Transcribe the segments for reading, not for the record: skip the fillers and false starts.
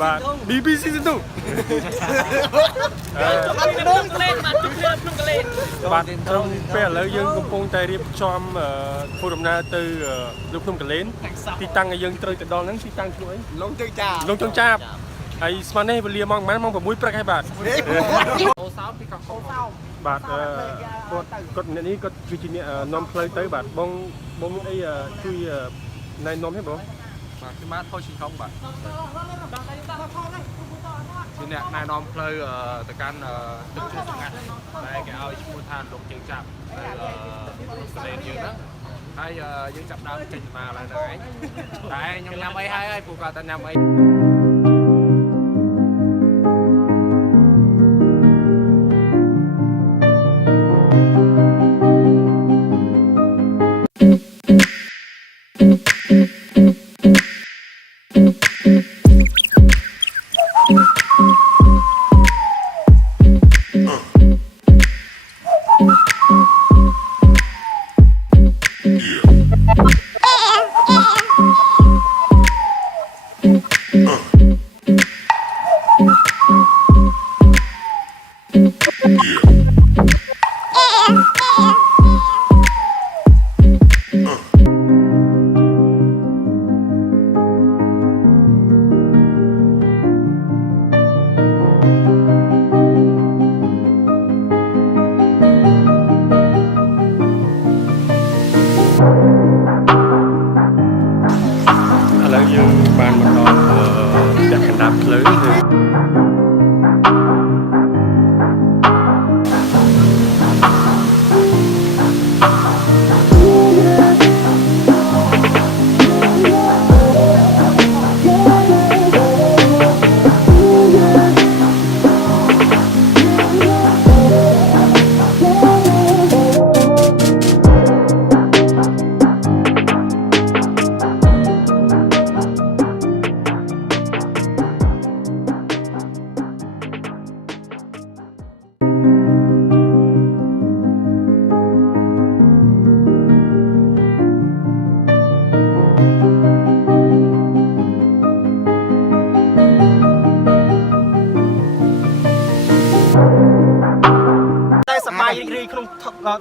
បាទ BBC សិនទូបាទក្នុងពេលឥឡូវយើងកំពុងតែរៀបចំធ្វើដំណើរទៅលើភ្នំកលែនទីតាំងដែលយើងត្រូវទៅដល់ហ្នឹងទីតាំងឈ្មោះអីលងជើងចាបហើយស្មាននេះវេលាម៉ោងប្រហែលម៉ោង 6 ព្រឹកហើយបាទអូសោពីកោះអូសោបាទគាត់អ្នកនេះគាត់គឺជាអ្នកនាំផ្លូវទៅបាទបងមានអីជួយណែនាំទេបងបាទខ្ញុំមកថយឈីខំបាទជាអ្នកណែនាំផ្លូវទៅកាន់ទឹកជ្រោះសង្កាត់ដែលគេឲ្យឈ្មោះថាលងជើងចាប់នៅស្លេនយើងហ្នឹងហើយយើងចាប់ដើមចេញមកឡើងហ្នឹងឯងតែខ្ញុំញ៉ាំអីហើយព្រោះគាត់តែញ៉ាំអីយើងបានមកដល់លក្ខណៈផ្លូវ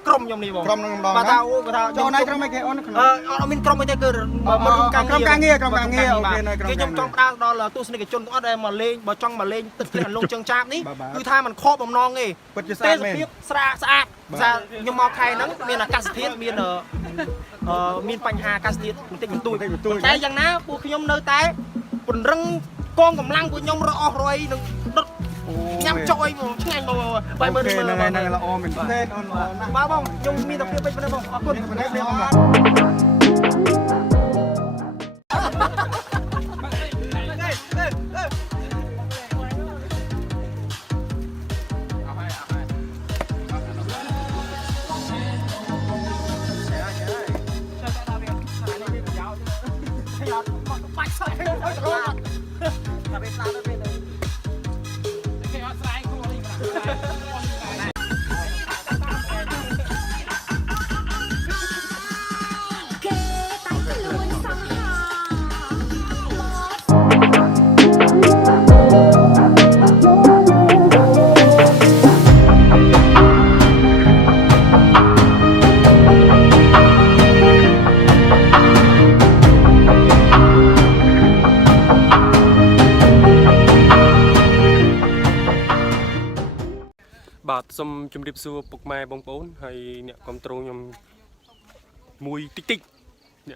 ក្រុមខ្ញុំនេះបងក្រុមនឹងបងបាទថាអូគាត់ថាចូលណៃក្រុមអីគេអូនអត់មានក្រុមអីទេគឺក្រុមការងារអូខេនៅក្រុមគេខ្ញុំចង់ផ្ដោតដល់ទស្សនិកជនទាំងអស់ដែលមកលេងបើចង់មកលេងទឹកធ្លាក់លងជើងចាបនេះគឺថាมันខកបំណងទេពិតជាស្អាតមែនស្អាតខ្ញុំមកខែហ្នឹងមានអាកាសធាតុមានបញ្ហាអាកាសធាតុបន្តិចបន្តួចតែយ៉ាងណាពួកខ្ញុំនៅតែពង្រឹងកងកម្លាំងពួកខ្ញុំរអស់រយនឹងដុតញ៉ាំចុយមកឆ្ងាញ់មកបាយមើលហ្នឹងល្អមែនទេអូនបាទបងខ្ញុំមានតែភាពពេចប៉ុណ្ណឹងបងអរគុណបាច់សក់ទៅទៅតែពេលស្លាប់ទៅពេលទៅគេអត់ស្រែងគ្រួនេះបាទសូមជម្រាបសួរពុកម៉ែបងប្អូនហើយអ្នកគ្រប់គ្រងខ្ញុំមួយតិចណា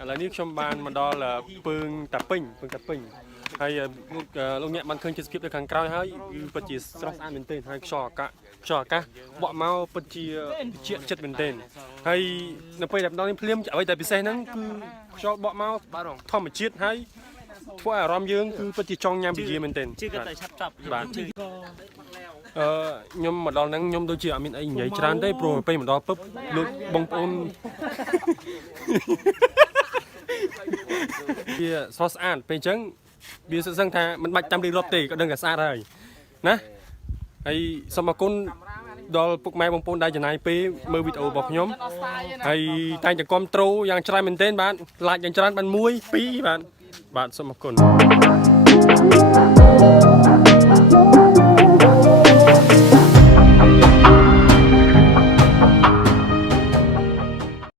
ឥឡូវនេះខ្ញុំបានមកដល់ពើងតាពេញហើយលោកអ្នកបានឃើញទេសភាពនៅខាងក្រោយហើយគឺពិតជាស្រស់ស្អាតមែនទែនហើយខ្យល់អាកាសបក់មកពិតជាជាចិត្តមែនទែនហើយនៅពេលដែលម្ដងនេះភ្លាមអ្វីតែពិសេសហ្នឹងគឺខ្យល់បក់មកធម្មជាតិហើយធ្វើឲ្យអារម្មណ៍យើងគឺពិតជាចង់ញ៉ាំពីយាមែនទែនជឿតែឆាប់ចប់បាទខ្ញុំមកដល់ហ្នឹងខ្ញុំដូចជាអត់មានអីនិយាយច្រើនទេព្រោះពេលមកដល់ពឹបលោកបងប្អូនវាស្រស់ស្អាតពេលអញ្ចឹងវាសឹងថាមិនបាច់ចាំរៀបរាប់ទេក៏ដឹងតែស្អាតហើយណាហើយសូមអរគុណដល់ពុកម៉ែបងប្អូនដែលចំណាយពេលមើលវីដេអូរបស់ខ្ញុំហើយតែងតែគាំទ្រយ៉ាងច្រើនមែនទែនបាទ like យ៉ាងច្រើនបាន1 2បាទ បាទសូមអរគុណ